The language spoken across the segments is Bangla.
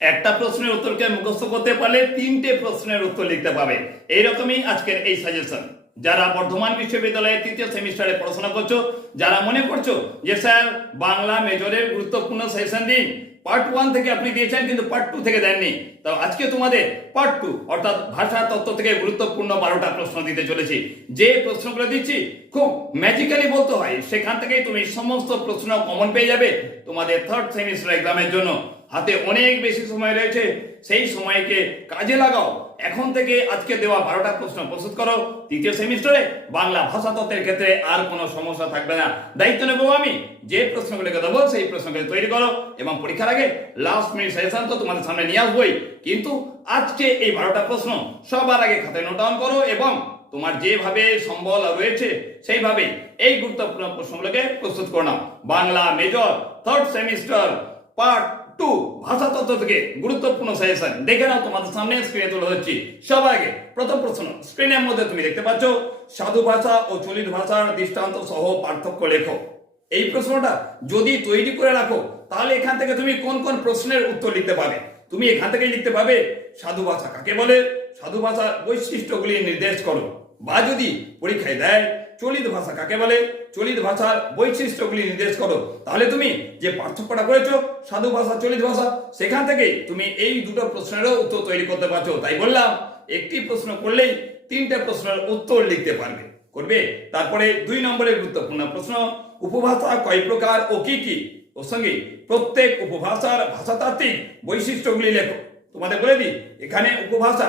একটা প্রশ্নের উত্তরকে মুখস্থ করতে পারলে তিনটে প্রশ্নের উত্তর লিখতে পাবে। এইরকমই আজকের এই সাজেশন যারা বর্ধমান বিশ্ববিদ্যালয়ের তৃতীয় সেমিস্টারে পড়াশোনা করছ, যারা মনে করছ যে স্যার বাংলা মেজরের গুরুত্বপূর্ণ সেশন দিন পার্ট ওয়ান থেকে আপনি দিয়েছেন কিন্তু পার্ট টু থেকে দেননি। তো আজকে তোমাদের পার্ট টু অর্থাৎ ভাষা তত্ত্ব থেকে গুরুত্বপূর্ণ বারোটা প্রশ্ন দিতে চলেছি। যে প্রশ্নগুলো দিচ্ছি, খুব ম্যাজিক্যালি বলতে হয়, সেখান থেকেই তুমি সমস্ত প্রশ্ন কমন পেয়ে যাবে তোমাদের থার্ড সেমিস্টার এক্সামের জন্য। হাতে অনেক বেশি সময় রয়েছে, সেই সময়কে কাজে লাগাও। এখন থেকে আজকে দেওয়া বারোটা প্রশ্ন প্রস্তুত করো। তৃতীয় সেমিস্টারে বাংলা ভাষা তত্ত্বের ক্ষেত্রে আর কোনো সমস্যা থাকবে না। দায়িত্ব নেব আমি। যে প্রশ্নগুলোকে দেবো, সেই প্রশ্নগুলি তৈরি করো এবং পরীক্ষার আগে লাস্ট মিনিট সেশন তো তোমাদের সামনে নিয়ে আসবোই। কিন্তু আজকে এই বারোটা প্রশ্ন সবার আগে খাতায় নোট ডাউন করো এবং তোমার যেভাবে সম্বল রয়েছে, সেইভাবে এই গুরুত্বপূর্ণ প্রশ্নগুলোকে প্রস্তুত করে নাও। Bangla major third semester part two ভাষা তত্ত্ব থেকে গুরুত্বপূর্ণ সাজেশন দেখে নাও তোমাদের সামনে স্ক্রিনে তুলে ধরছি। সবার আগে প্রথম প্রশ্ন স্ক্রিনের মধ্যে তুমি দেখতে পাচ্ছ, সাধু ভাষা ও চলিত ভাষার দৃষ্টান্ত সহ পার্থক্য লেখো। এই প্রশ্নটা যদি তৈরি করে রাখো, তাহলে এখান থেকে তুমি কোন কোন প্রশ্নের উত্তর লিখতে পাবে তুমি এখান থেকেই লিখতে পাবে সাধু ভাষা কাকে বলে? সাধু ভাষার বৈশিষ্ট্যগুলি নির্দেশ করো। বা যদি পরীক্ষায় দেয় চলিত ভাষা, কাকে বলে? চলিত ভাষার বৈশিষ্ট্যগুলি নির্দেশ করো। তাহলে তুমি যে পার্থক্যটা করেছ, সাধু ভাষা, চলিত ভাষা, সেখান থেকে তুমি এই দুটো প্রশ্নেরও উত্তর তৈরি করতে পারছ। তাই বললাম, একটি প্রশ্ন করলেই তিনটে প্রশ্নের উত্তর লিখতে পারবে। করবে? তারপরে দুই নম্বরের গুরুত্বপূর্ণ প্রশ্ন, উপভাষা কয় প্রকার ও কি কি? ওর সঙ্গে প্রত্যেক উপভাষার ভাষাতাত্ত্বিক বৈশিষ্ট্যগুলি লেখো। তোমাদের বলে দিই, এখানে উপভাষা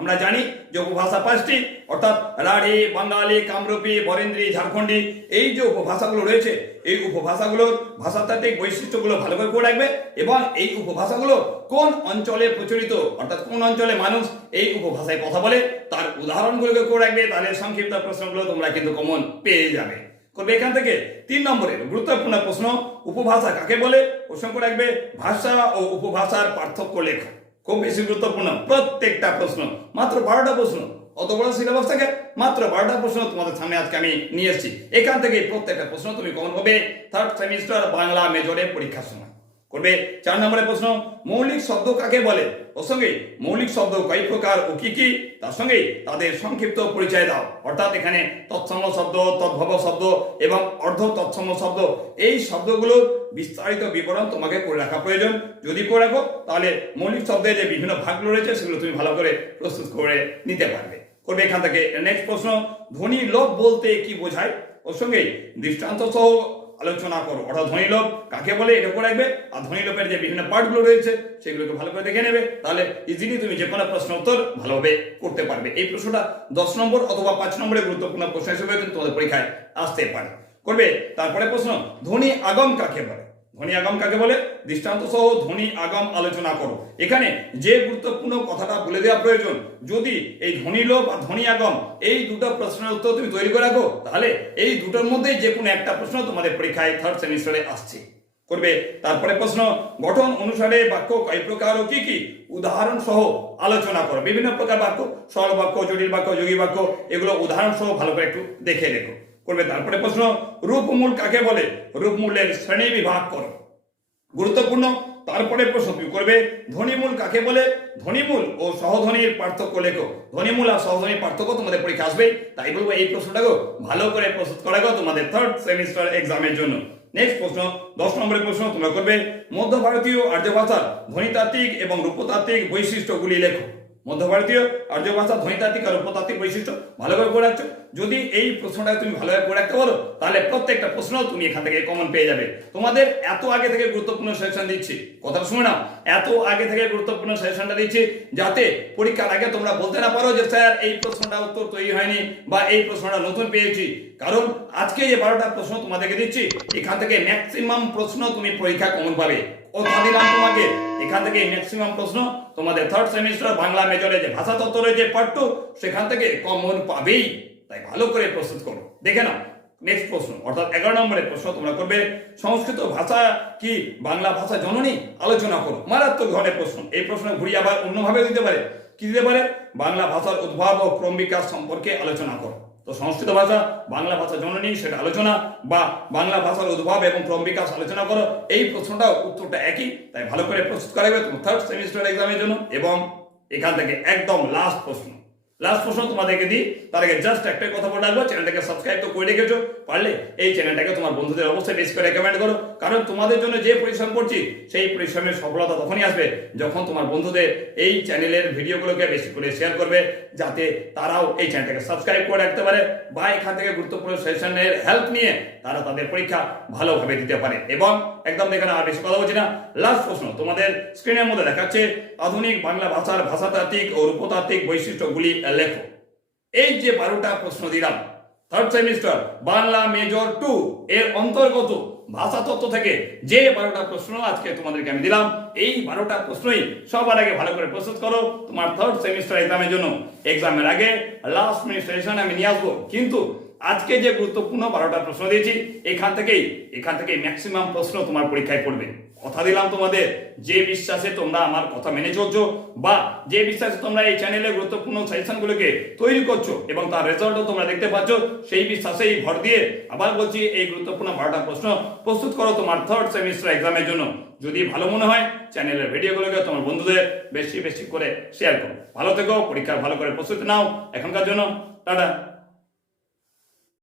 আমরা জানি যে উপভাষা পাঁচটি, অর্থাৎ রাঢ়ী, বাঙালি, কামরূপী, বরেন্দ্রী, ঝাড়খণ্ডী, এই যে উপভাষাগুলো রয়েছে, এই উপভাষাগুলোর ভাষাতাত্ত্বিক বৈশিষ্ট্যগুলো ভালোভাবে করে রাখবে এবং এই উপভাষাগুলো কোন অঞ্চলে প্রচলিত, অর্থাৎ কোন অঞ্চলে মানুষ এই উপভাষায় কথা বলে, তার উদাহরণগুলোকে করে রাখবে তাহলে সংক্ষিপ্ত প্রশ্নগুলো তোমরা কিন্তু কমন পেয়ে যাবে। করবে এখান থেকে তিন নম্বরের গুরুত্বপূর্ণ প্রশ্ন, উপভাষা কাকে বলে? প্রশ্ন করে রাখবে, ভাষা ও উপভাষার পার্থক্য লেখো খুব বেশি গুরুত্বপূর্ণ প্রত্যেকটা প্রশ্ন, মাত্র বারোটা প্রশ্ন। অত বড় সিলেবাস থেকে মাত্র বারোটা প্রশ্ন তোমাদের সামনে আজকে আমি নিয়ে এসেছি। এখান থেকে প্রত্যেকটা প্রশ্ন তুমি কমন হবে থার্ড সেমিস্টার বাংলা মেজরে পরীক্ষার সময়। করবে। চার নম্বরের প্রশ্ন, মৌলিক শব্দ কাকে বলে? ওর সঙ্গে মৌলিক শব্দ কয় প্রকার ও কি কি? তার সঙ্গে তাদের সংক্ষিপ্ত পরিচয় দাও। অর্থাৎ এখানে তৎসম শব্দ, তদ্ভব শব্দ এবং অর্ধ তৎসম শব্দ। এই শব্দগুলোর বিস্তারিত বিবরণ তোমাকে করে রাখা প্রয়োজন। যদি করে রাখো, তাহলে মৌলিক শব্দের যে বিভিন্ন ভাগগুলো রয়েছে, সেগুলো তুমি ভালো করে প্রস্তুত করে নিতে পারবে। করবে এখান থেকে। নেক্সট প্রশ্ন, ধ্বনি লোভ বলতে কি বোঝায়? ওর সঙ্গে দৃষ্টান্ত সহ আলোচনা করো। অর্থাৎ ধ্বনি লোভ কাকে বলে এটা করে রাখবে? আর ধ্বনি লোভের যে বিভিন্ন পার্টগুলো রয়েছে, সেগুলোকে ভালো করে দেখে নেবে। তাহলে ইজিলি তুমি যে কোনো প্রশ্ন উত্তর ভালোভাবে করতে পারবে। এই প্রশ্নটা দশ নম্বর অথবা পাঁচ নম্বরের গুরুত্বপূর্ণ প্রশ্ন হিসেবে কিন্তু তোমাদের পরীক্ষায় আসতে পারে। করবে? তারপরে প্রশ্ন ধ্বনি আগম কাকে বলে? ধ্বনি আগম কাকে বলে? দৃষ্টান্ত সহ ধ্বনি আগম আলোচনা করো। এখানে যে গুরুত্বপূর্ণ কথাটা বলে দেওয়া প্রয়োজন, যদি এই ধ্বনি লোপ আর ধ্বনি আগম এই দুটো প্রশ্নের উত্তর তুমি তৈরি করে রাখো, তাহলে এই দুটোর মধ্যে যে কোনো একটা প্রশ্ন তোমাদের পরীক্ষায় থার্ড সেমিস্টারে আসছে। করবে। তারপরে প্রশ্ন, গঠন অনুসারে বাক্য কয় প্রকার ও কি কি? উদাহরণ সহ আলোচনা করো। বিভিন্ন প্রকার বাক্য, সরল বাক্য, জটিল বাক্য, যোগী বাক্য, এগুলো উদাহরণ সহ ভালো করে একটু দেখে রেখো। করবে। তারপরে প্রশ্ন, রূপমূল কাকে বলে? রূপমূলের শ্রেণি বিভাগ করো। গুরুত্বপূর্ণ। তারপরে প্রশ্ন করবে? ধ্বনিমূল কাকে বলে? ধ্বনিমূল ও সহধ্বনির পার্থক্য লেখো। ধ্বনিমূল আর সহধ্বনির পার্থক্য তোমাদের পরীক্ষা আসবে। তাই বলব এই প্রশ্নটাকেও ভালো করে প্রস্তুত করা গো তোমাদের থার্ড সেমিস্টার এক্সামের জন্য। নেক্সট প্রশ্ন, দশ নম্বরের প্রশ্ন তোমরা করবে। মধ্য ভারতীয় আর্য ভাষার ধ্বনিতাত্ত্বিক এবং রূপতাত্ত্বিক বৈশিষ্ট্যগুলি লেখো। মধ্য ভারতীয় আর্য ভাষা, ধ্বনিতাত্ত্বিক আর রূপতাত্ত্বিক বৈশিষ্ট্য ভালোভাবে করে রাখছো যদি এই প্রশ্নটা তুমি ভালোভাবে করে রাখতে পারো তাহলে প্রত্যেকটা প্রশ্ন তুমি এখান থেকে কমন পেয়ে যাবে। তোমাদের এত আগে থেকে গুরুত্বপূর্ণ সেশন দিচ্ছি। কথা শুনে নাও। এত আগে থেকে গুরুত্বপূর্ণ সেশনটা দিচ্ছি যাতে পরীক্ষার আগে তোমরা বলতে না পারো যে, স্যার, এই প্রশ্নটা উত্তর তৈরি হয়নি বা এই প্রশ্নটা নতুন পেয়েছি। কারণ আজকে যে বারোটা প্রশ্ন তোমাদেরকে দিচ্ছি, এখান থেকে ম্যাক্সিমাম প্রশ্ন তুমি পরীক্ষা কমন পাবে। কথা দিলাম তোমাকে। এখান থেকে ম্যাক্সিমাম প্রশ্ন তোমাদের থার্ড সেমিস্টার বাংলা মেজরে যে ভাষা তত্ত্ব রয়েছে পার্ট টু সেখান থেকে কমন পাবেই। তাই ভালো করে প্রস্তুত করো। দেখে নাও। নেক্সট প্রশ্ন, অর্থাৎ এগারো নম্বরের প্রশ্ন তোমরা করবে। সংস্কৃত ভাষা কি? বাংলা ভাষা জননী? আলোচনা করো। মারাত্মক ধরনের প্রশ্ন। এই প্রশ্ন ঘুরিয়ে আবার অন্যভাবে দিতে পারে। কি দিতে পারে? বাংলা ভাষার উদ্ভাব ও ক্রম বিকাশ সম্পর্কে আলোচনা করো। তো সংস্কৃত ভাষা, বাংলা ভাষা জননী, সেটা আলোচনা বা বাংলা ভাষার উদ্ভব এবং ক্রম বিকাশ আলোচনা করো, এই প্রশ্নটা উত্তরটা একই, তাই ভালো করে প্রস্তুত করাবে তোমার থার্ড সেমিস্টার এক্সামের জন্য, এবং এখান থেকে একদম লাস্ট প্রশ্ন। লাস্ট প্রশ্ন তোমাদেরকে দিই, তার আগে জাস্ট একটাই কথা বলে রাখব চ্যানেলটাকে সাবস্ক্রাইব তো করে রেখেছো, পারলে এই চ্যানেলটাকে তোমার বন্ধুদের অবশ্যই বেশি করে রেকমেন্ড করো। কারণ তোমাদের জন্য যে পরিশ্রম করছি, সেই পরিশ্রমের সফলতা তখনই আসবে যখন তোমার বন্ধুদের এই চ্যানেলের ভিডিওগুলোকে বেশি করে শেয়ার করবে, যাতে তারাও এই চ্যানেলটাকে সাবস্ক্রাইব করে রাখতে পারে বা এখান থেকে গুরুত্বপূর্ণ সেশনের হেল্প নিয়ে তারা তাদের পরীক্ষা ভালোভাবে দিতে পারে। এবং একদম এখানে আর বেশি কথা বলছি না। লাস্ট প্রশ্ন, তোমাদের স্ক্রিনের মধ্যে দেখাচ্ছে আধুনিক বাংলা ভাষার ভাষাতাত্ত্বিক ও রূপতাত্ত্বিক বৈশিষ্ট্যগুলি লেখো। এই যে বারোটা প্রশ্ন দিলাম third semester Bangla major two এর অন্তর্গত ভাষা তত্ত্ব থেকে যে বারোটা প্রশ্ন আজকে তোমাদেরকে আমি দিলাম, এই বারোটা প্রশ্নই সবার আগে ভালো করে প্রস্তুত করো তোমার থার্ড সেমিস্টার এক্সামের জন্য। এক্সামের আগে লাস্ট মিনিট সেশন আমি নিয়ে আসব। কিন্তু আজকে যে গুরুত্বপূর্ণ বারোটা প্রশ্ন দিয়েছি, এখান থেকেই, এখান থেকে ম্যাক্সিমাম প্রশ্ন তোমার পরীক্ষায় পড়বে। কথা দিলাম তোমাদের। যে বিশ্বাসে তোমরা আমার কথা মেনে চলছো বা যে বিশ্বাসে তোমরা এই চ্যানেলে গুরুত্বপূর্ণ সাজেশনগুলোকে তৈরি করছ এবং তার রেজাল্টও তোমরা দেখতে পাচ্ছ, সেই বিশ্বাসেই ভর দিয়ে আবার বলছি, এই গুরুত্বপূর্ণ বারোটা প্রশ্ন প্রস্তুত করো তোমার থার্ড সেমিস্টার এক্সামের জন্য। যদি ভালো মনে হয় চ্যানেলের ভিডিওগুলোকে তোমার বন্ধুদের বেশি বেশি করে শেয়ার করো। ভালো থেকো, পরীক্ষা ভালো করে প্রস্তুতি নাও। এখনকার জন্য, টাটা।